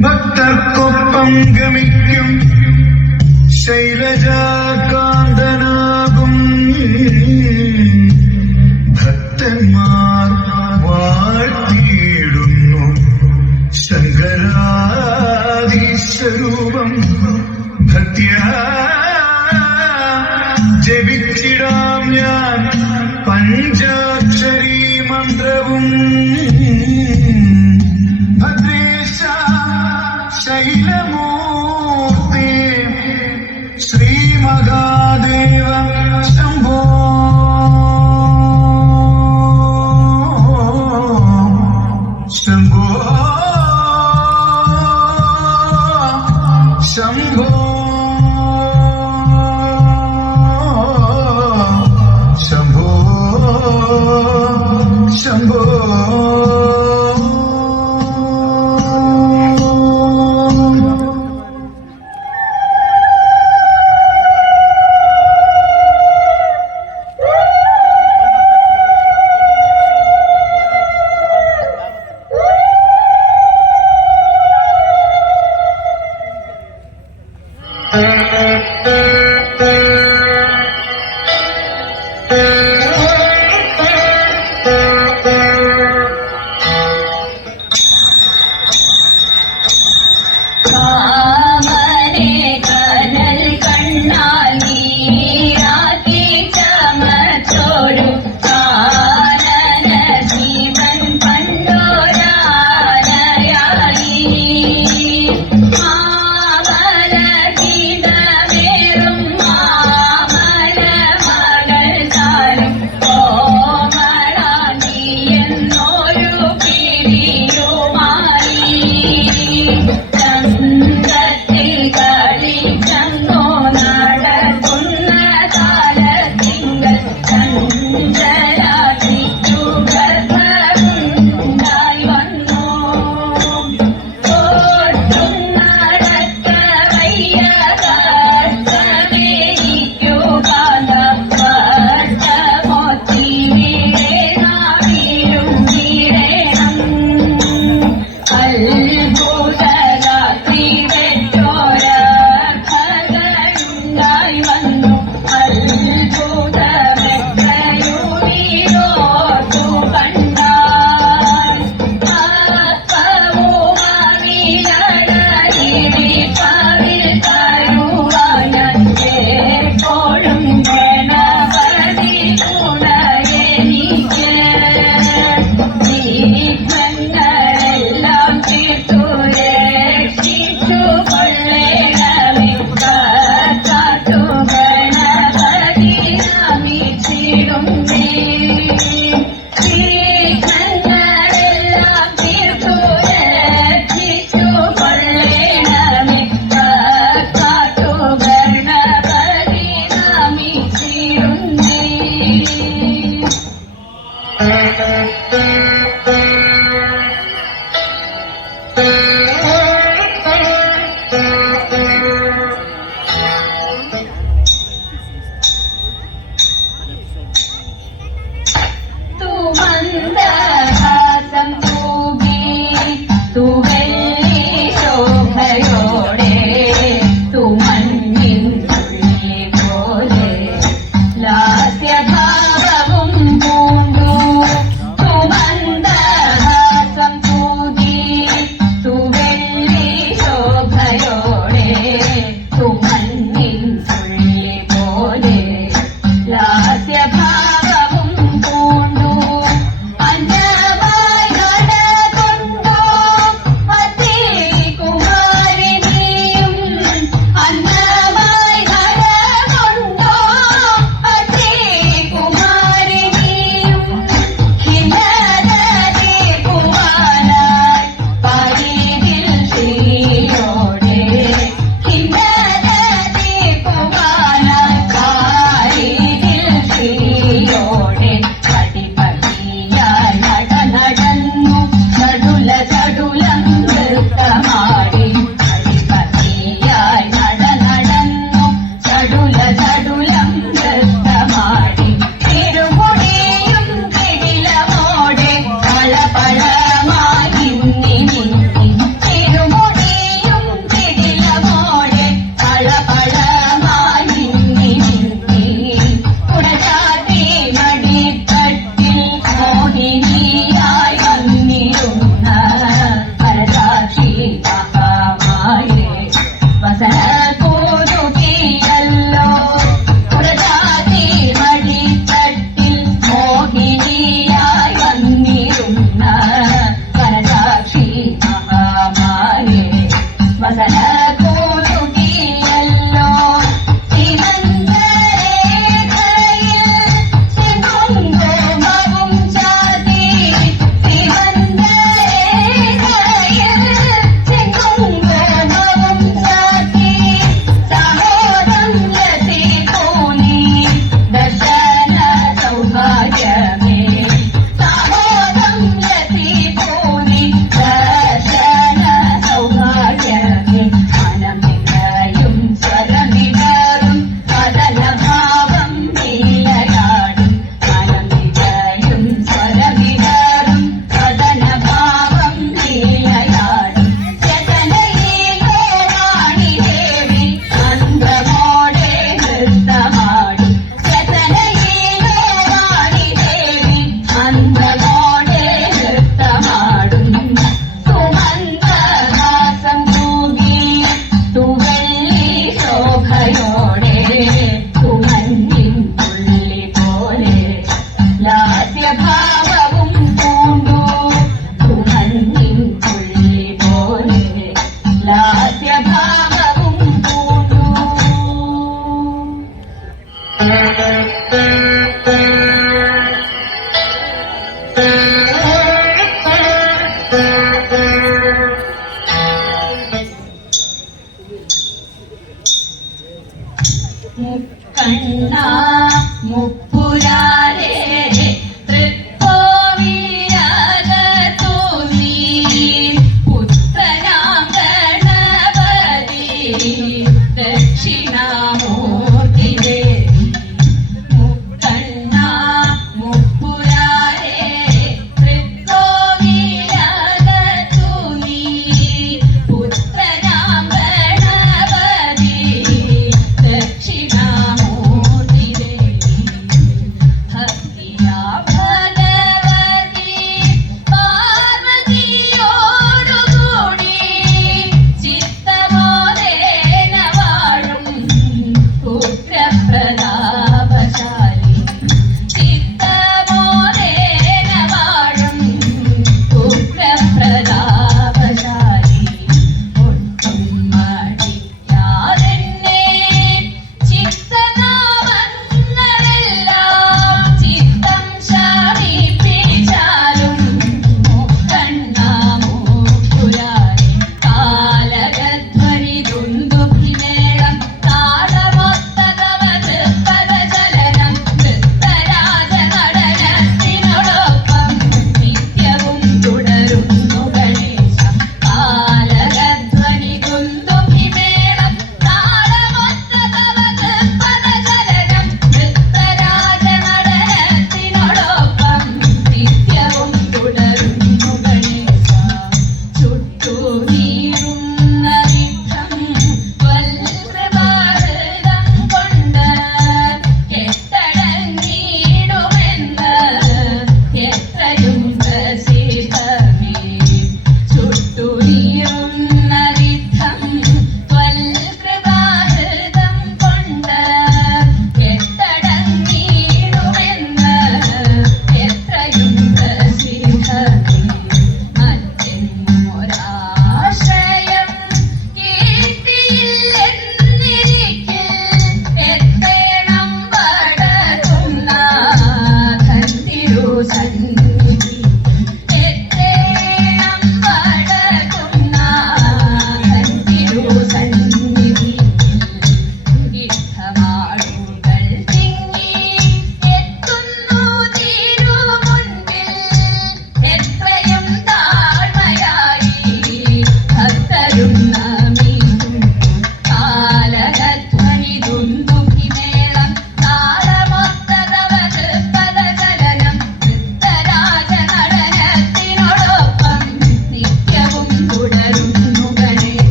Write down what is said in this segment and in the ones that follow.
ഭക്തർക്കൊപ്പം ഗമിക്കും ശൈലജാകാന്തനാകും 想过。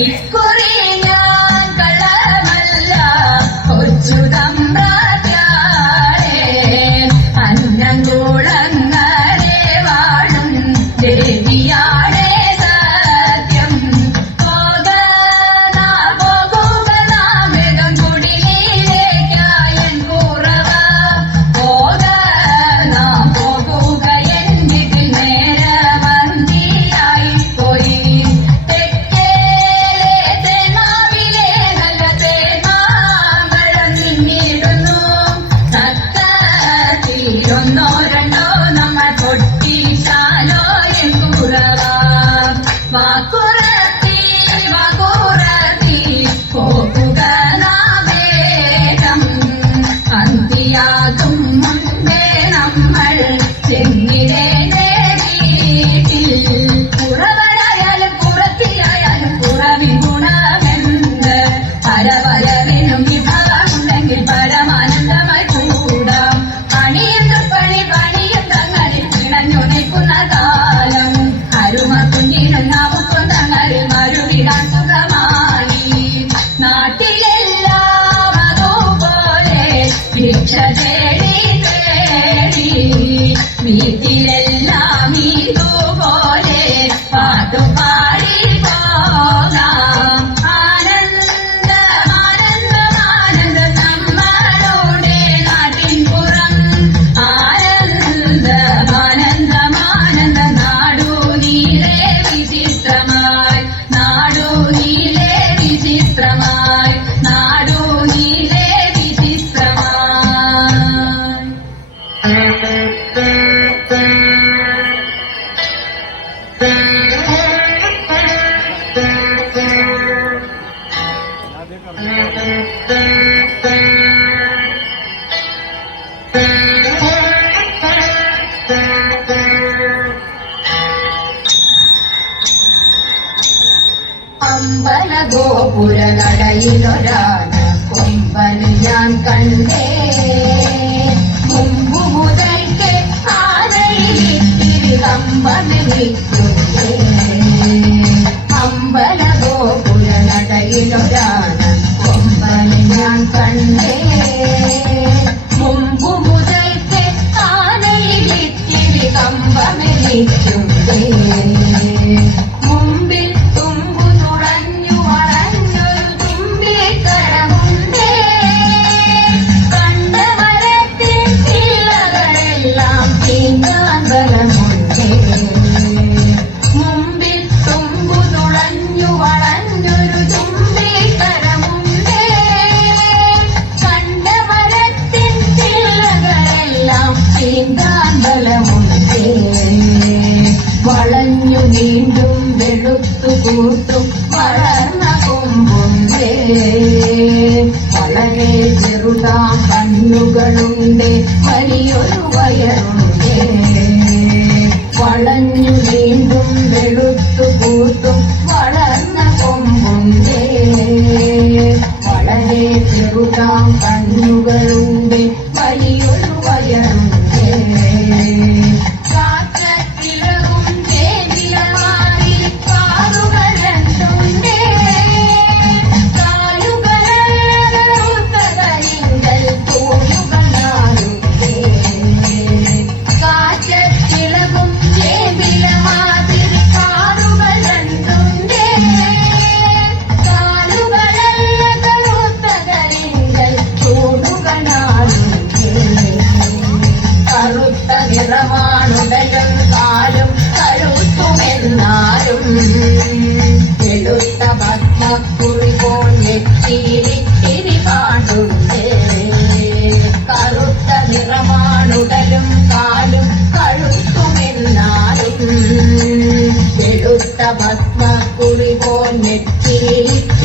Yeah. 马队 আমি তো বলে পাদপা വളരെ ചെറുതാം കണ്ണുകളുണ്ട് വലിയൊരു വയറുണ്ടേ കപ്പുറി പോൾ നെറ്റിയിലിത്തിരി പാടുണ്ട് കറുത്ത നിറമാണുടലും കാലും കഴുത്തുമെന്നാലും. വെളുത്ത പത്മക്കുറി പോൽ നെറ്റിയിലിത്തിരി